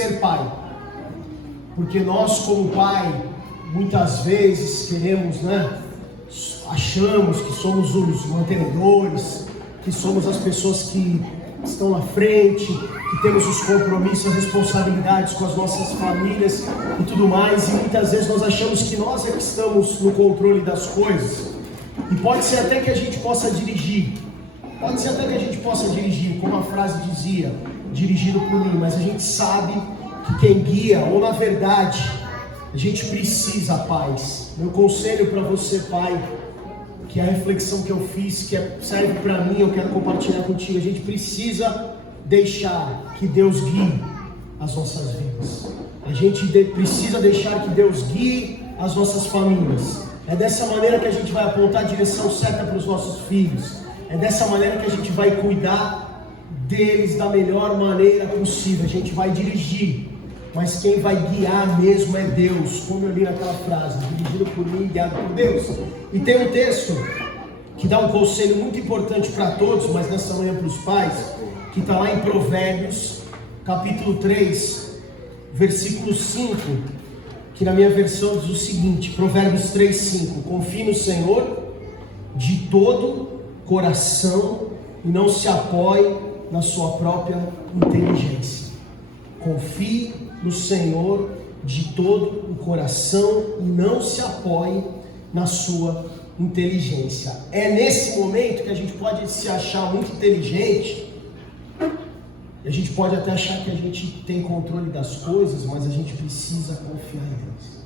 ser pai. Porque nós, como pai, muitas vezes queremos, achamos que somos os mantenedores, que somos as pessoas que estão na frente, que temos os compromissos, as responsabilidades com as nossas famílias e tudo mais, e muitas vezes nós achamos que nós é que estamos no controle das coisas. E pode ser até que a gente possa dirigir, como a frase dizia, dirigido por mim, mas a gente sabe que quem guia, ou na verdade, a gente precisa, pais. Meu conselho para você, pai, que é a reflexão que eu fiz, que serve para mim, eu quero compartilhar contigo. A gente precisa deixar que Deus guie as nossas vidas. A gente precisa deixar que Deus guie as nossas famílias. É dessa maneira que a gente vai apontar a direção certa para os nossos filhos. É dessa maneira que a gente vai cuidar deles da melhor maneira possível. A gente vai dirigir, mas quem vai guiar mesmo é Deus, como eu li naquela frase, dirigido por mim e guiado por Deus. E tem um texto que dá um conselho muito importante para todos, mas nessa manhã para os pais, que está lá em Provérbios, capítulo 3, versículo 5, que na minha versão diz o seguinte, Provérbios 3, 5, confie no Senhor de todo coração e não se apoie na sua própria inteligência. Confie no Senhor de todo o coração e não se apoie na sua inteligência. É nesse momento que a gente pode se achar muito inteligente, a gente pode até achar que a gente tem controle das coisas, mas a gente precisa confiar em Deus.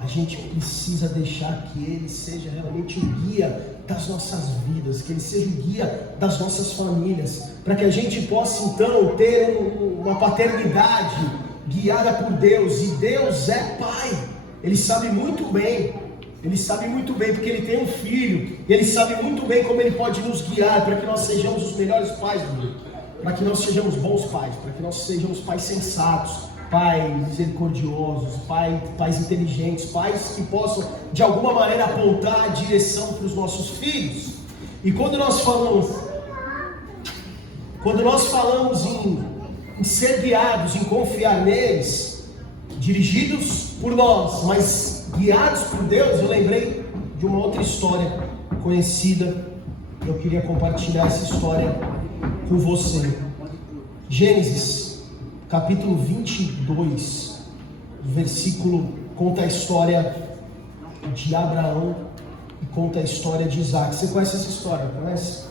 A gente precisa deixar que Ele seja realmente o guia das nossas vidas, que Ele seja o guia das nossas famílias, para que a gente possa então ter uma paternidade guiada por Deus. E Deus é Pai, Ele sabe muito bem, porque Ele tem um filho, e Ele sabe muito bem como Ele pode nos guiar, para que nós sejamos os melhores pais do mundo, para que nós sejamos bons pais, para que nós sejamos pais sensatos, pais misericordiosos, pais inteligentes, pais que possam de alguma maneira apontar a direção para os nossos filhos. E quando nós falamos em ser guiados, em confiar neles, dirigidos por nós, mas guiados por Deus, eu lembrei de uma outra história conhecida. Eu queria compartilhar essa história com você. Gênesis capítulo 22, versículo, conta a história de Abraão e conta a história de Isaac. Você conhece essa história, conhece?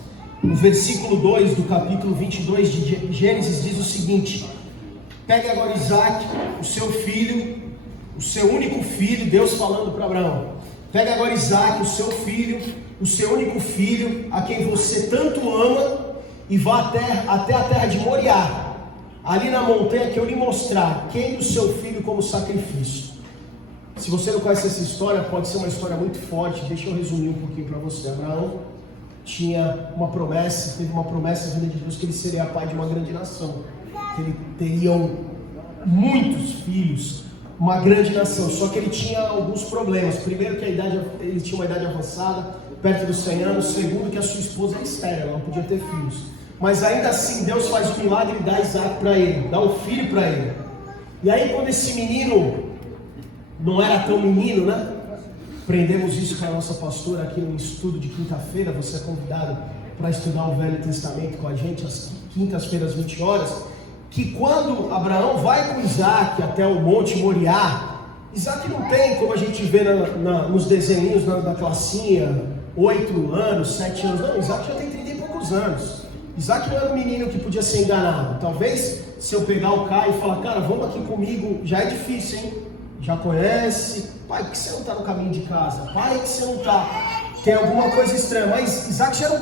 No versículo 2 do capítulo 22 de Gênesis diz o seguinte: pegue agora Isaac, o seu filho, o seu único filho, Deus falando para Abraão, pegue agora Isaac, o seu filho, o seu único filho, a quem você tanto ama, e vá até a terra de Moriá, ali na montanha que eu lhe mostrar, queime o seu filho como sacrifício. Se você não conhece essa história, pode ser uma história muito forte. Deixa eu resumir um pouquinho para você. Abraão tinha uma promessa, teve uma promessa vinda de Deus, que ele seria pai de uma grande nação, que ele teriam muitos filhos, uma grande nação. Só que ele tinha alguns problemas. Primeiro, que ele tinha uma idade avançada, perto dos 100 anos. Segundo, que a sua esposa era estéril, ela não podia ter filhos. Mas ainda assim Deus faz um milagre e dá Isaac para ele, dá um filho para ele. E aí quando esse menino não era tão menino, aprendemos isso com a nossa pastora aqui no estudo de quinta-feira. Você é convidado para estudar o Velho Testamento com a gente às quintas-feiras, 20 horas. Que quando Abraão vai com Isaac até o Monte Moriá, Isaac não tem, como a gente vê nos desenhos da classinha, 8 anos, 7 anos. Não, Isaac já tem 30 e poucos anos. Isaac não era um menino que podia ser enganado. Talvez se eu pegar o Caio e falar, cara, vamos aqui comigo, já é difícil, hein? Já conhece. Pai, por que você não está no caminho de casa? Pai, por que você não está? Tem alguma coisa estranha. Mas Isaac já era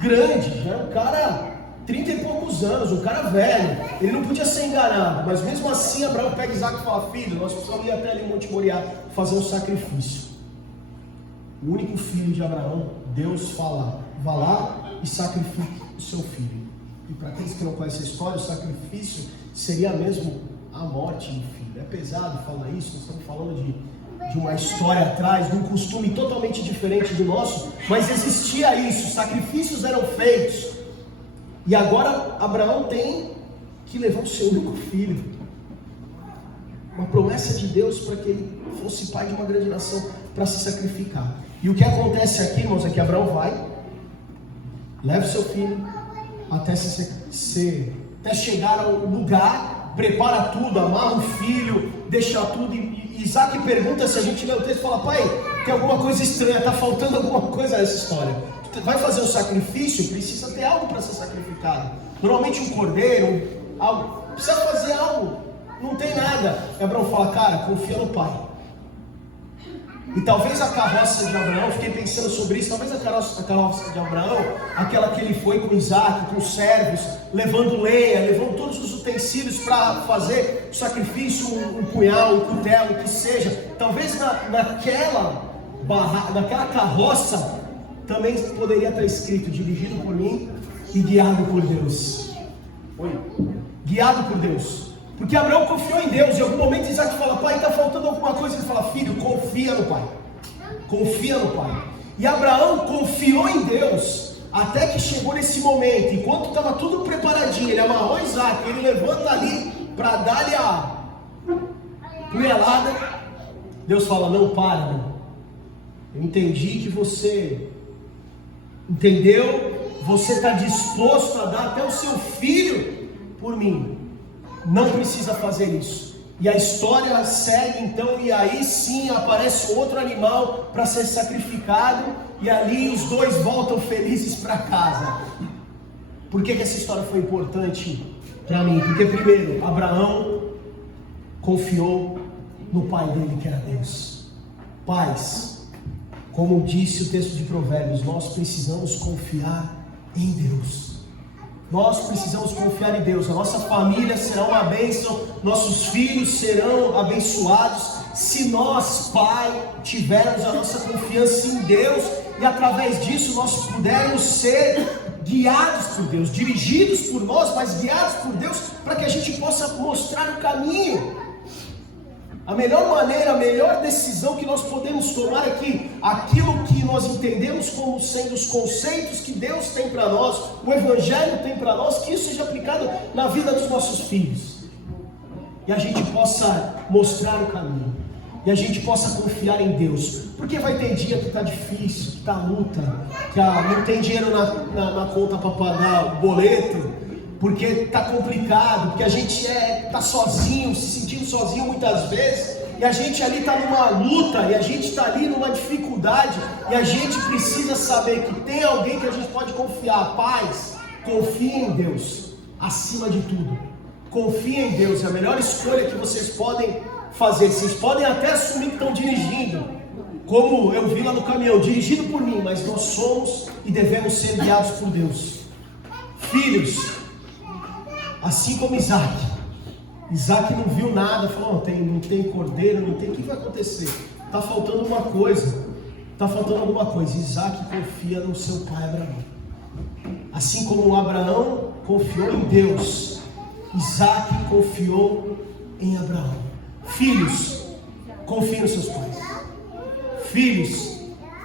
grande, já era um cara 30 e poucos anos, um cara velho. Ele não podia ser enganado. Mas mesmo assim, Abraão pega Isaac e fala, filho, nós precisamos ir até ali em Monte Moriá fazer um sacrifício. O único filho de Abraão, Deus fala, vá lá e sacrifique o seu filho. E para aqueles que não conhecem a história, o sacrifício seria mesmo a morte do filho. É pesado falar isso, nós estamos falando de uma história atrás, de um costume totalmente diferente do nosso, mas existia isso, sacrifícios eram feitos. E agora Abraão tem que levar o seu único filho. uma promessa de Deus para que ele fosse pai de uma grande nação, para se sacrificar. E o que acontece aqui, irmãos, é que Abraão vai, leva o seu filho até chegar ao lugar, prepara tudo, amarra o filho, deixa tudo. E Isaac pergunta, se a gente lê o texto, fala: pai, tem alguma coisa estranha, está faltando alguma coisa nessa história. Tu vai fazer um sacrifício, precisa ter algo para ser sacrificado. Normalmente um cordeiro, algo, precisa fazer algo, não tem nada. E Abraão fala: cara, confia no pai. E talvez a carroça de Abraão, fiquei pensando sobre isso, talvez a carroça de Abraão, aquela que ele foi com Isaac, com os servos, levando lenha, levando todos os utensílios para fazer o sacrifício, um punhal, um cutelo, o que seja. Talvez naquela carroça também poderia estar escrito: dirigido por mim e guiado por Deus. Guiado por Deus. Porque Abraão confiou em Deus. Em algum momento Isaac fala: pai, está faltando alguma coisa. Ele fala: filho, confia no pai. Confia no pai. E Abraão confiou em Deus até que chegou nesse momento. Enquanto estava tudo preparadinho, ele amarrou Isaac, ele levanta ali para dar-lhe a punhalada. Deus fala: não, para, não. Eu entendi que você entendeu, você está disposto a dar até o seu filho por mim. Não precisa fazer isso. E a história segue então, e aí sim aparece outro animal para ser sacrificado, e ali os dois voltam felizes para casa. Por que essa história foi importante para mim? Porque primeiro, Abraão confiou no pai dele, que era Deus. Pais, como disse o texto de Provérbios, nós precisamos confiar em Deus. Nós precisamos confiar em Deus. A nossa família será uma bênção, nossos filhos serão abençoados se nós, pai, tivermos a nossa confiança em Deus, e através disso nós pudermos ser guiados por Deus, dirigidos por nós, mas guiados por Deus, para que a gente possa mostrar o caminho. A melhor maneira, a melhor decisão que nós podemos tomar aqui, aquilo que nós entendemos como sendo os conceitos que Deus tem para nós, o Evangelho tem para nós, que isso seja aplicado na vida dos nossos filhos. E a gente possa mostrar o caminho. E a gente possa confiar em Deus. Porque vai ter dia que está difícil, que está luta, que não tem dinheiro na conta para pagar o boleto, porque está complicado, porque a gente está sozinho, se sentindo sozinho muitas vezes, e a gente ali está numa luta, e a gente está ali numa dificuldade, e a gente precisa saber que tem alguém que a gente pode confiar. Pais, confiem em Deus, acima de tudo. Confiem em Deus, é a melhor escolha que vocês podem fazer. Vocês podem até assumir que estão dirigindo, como eu vi lá no caminhão, dirigido por mim, mas nós somos e devemos ser guiados por Deus. Filhos, assim como Isaac não viu nada, falou: não tem cordeiro, não tem, o que vai acontecer? Está faltando uma coisa, Isaac confia no seu pai Abraão. Assim como Abraão confiou em Deus, Isaac confiou em Abraão. Filhos, confie nos seus pais. Filhos,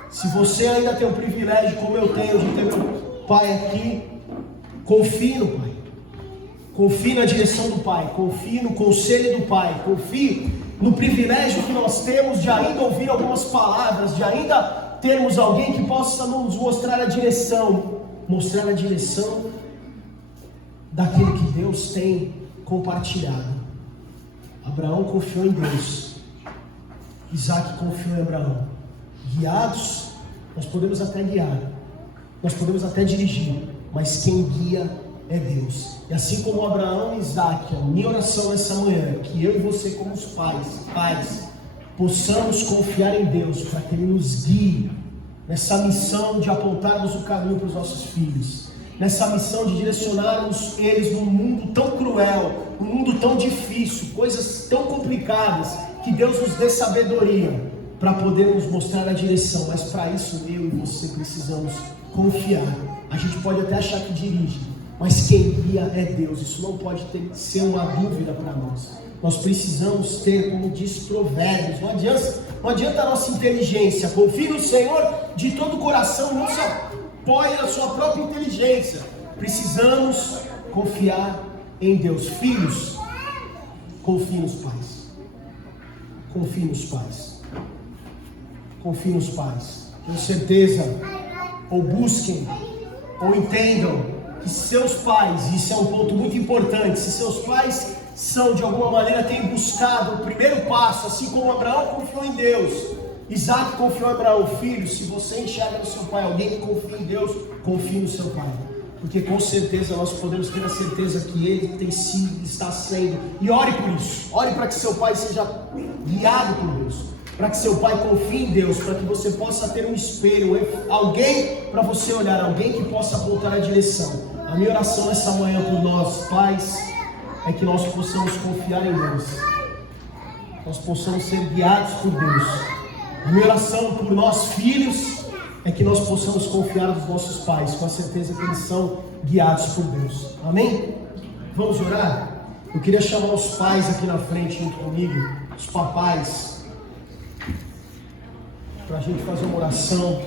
se você ainda tem o privilégio, como eu tenho, de ter meu pai aqui, confie no pai. Confie na direção do pai, confie no conselho do pai, confie no privilégio que nós temos de ainda ouvir algumas palavras, de ainda termos alguém que possa nos mostrar a direção daquilo que Deus tem compartilhado. Abraão confiou em Deus, Isaac confiou em Abraão. Guiados, nós podemos até guiar, nós podemos até dirigir, mas quem guia é Deus. E assim como Abraão e Isaac, a minha oração nessa manhã é que eu e você, como os pais, possamos confiar em Deus para que Ele nos guie nessa missão de apontarmos o caminho para os nossos filhos, nessa missão de direcionarmos eles num mundo tão cruel, num mundo tão difícil, coisas tão complicadas, que Deus nos dê sabedoria para podermos mostrar a direção. Mas para isso eu e você precisamos confiar. A gente pode até achar que dirige, mas quem guia é Deus. Isso não pode ser uma dúvida para nós. Nós precisamos ter, como diz Provérbios, não adianta a nossa inteligência. Confie no Senhor de todo o coração, não se apoie na sua própria inteligência. Precisamos confiar em Deus. Filhos, confie nos pais. confie nos pais. Confie nos pais. Tenho certeza, ou busquem, ou entendam que seus pais, isso é um ponto muito importante, se seus pais são, de alguma maneira, têm buscado o primeiro passo, assim como Abraão confiou em Deus, Isaac confiou em Abraão, filho, se você enxerga no seu pai alguém que confia em Deus, confie no seu pai. Porque com certeza nós podemos ter a certeza que ele tem sido, está sendo, e ore por isso, ore para que seu pai seja guiado por Deus, para que seu pai confie em Deus, para que você possa ter um espelho, alguém para você olhar, alguém que possa apontar a direção. A minha oração essa manhã por nós, pais, é que nós possamos confiar em Deus, nós possamos ser guiados por Deus. A minha oração por nós filhos é que nós possamos confiar nos nossos pais, com a certeza que eles são guiados por Deus. Amém? Vamos orar? Eu queria chamar os pais aqui na frente junto comigo, os papais, para a gente fazer uma oração.